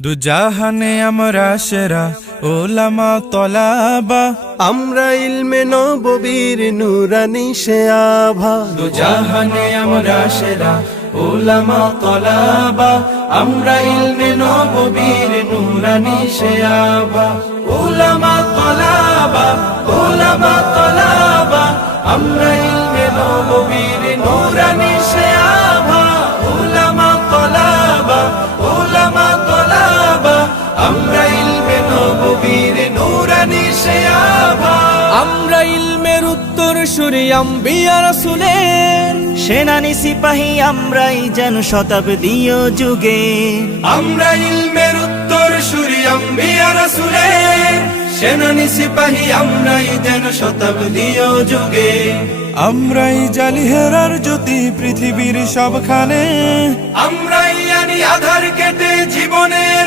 দুজাহানে আমরা সেরা ওলামা তলাবা, আমরা ইলমে নববীর নুরানি সে আভা। দুজাহানে আমরা সেরা ওলামা তলাবা, আমরা ইলমে নববীর নুরানি সে আভা। ওলামা তলাবা, ওলামা তলাবা, আমরা ইলমে নববীর নুরানি সে আভা। ওলামা তলাবা, ওলামা তলাবা, আমরা ইলমে নববীর নুরানি সে আভা। আমরা ইলমের উত্তর সুরি আম্বিয়া রাসূলের, সেনানি সিপাহী আমরাই যেন শতাব্দীয় যুগে। আমরা ইলমের উত্তর সুরি আম্বিয়া রাসূলের, সেনানি সিপাহী আমরাই যেন শতাব্দীয় যুগে। আমরাই জালি হেরার জ্যোতি পৃথিবীর সবখানে, আমরাই আনি আধার কেটে জীবনে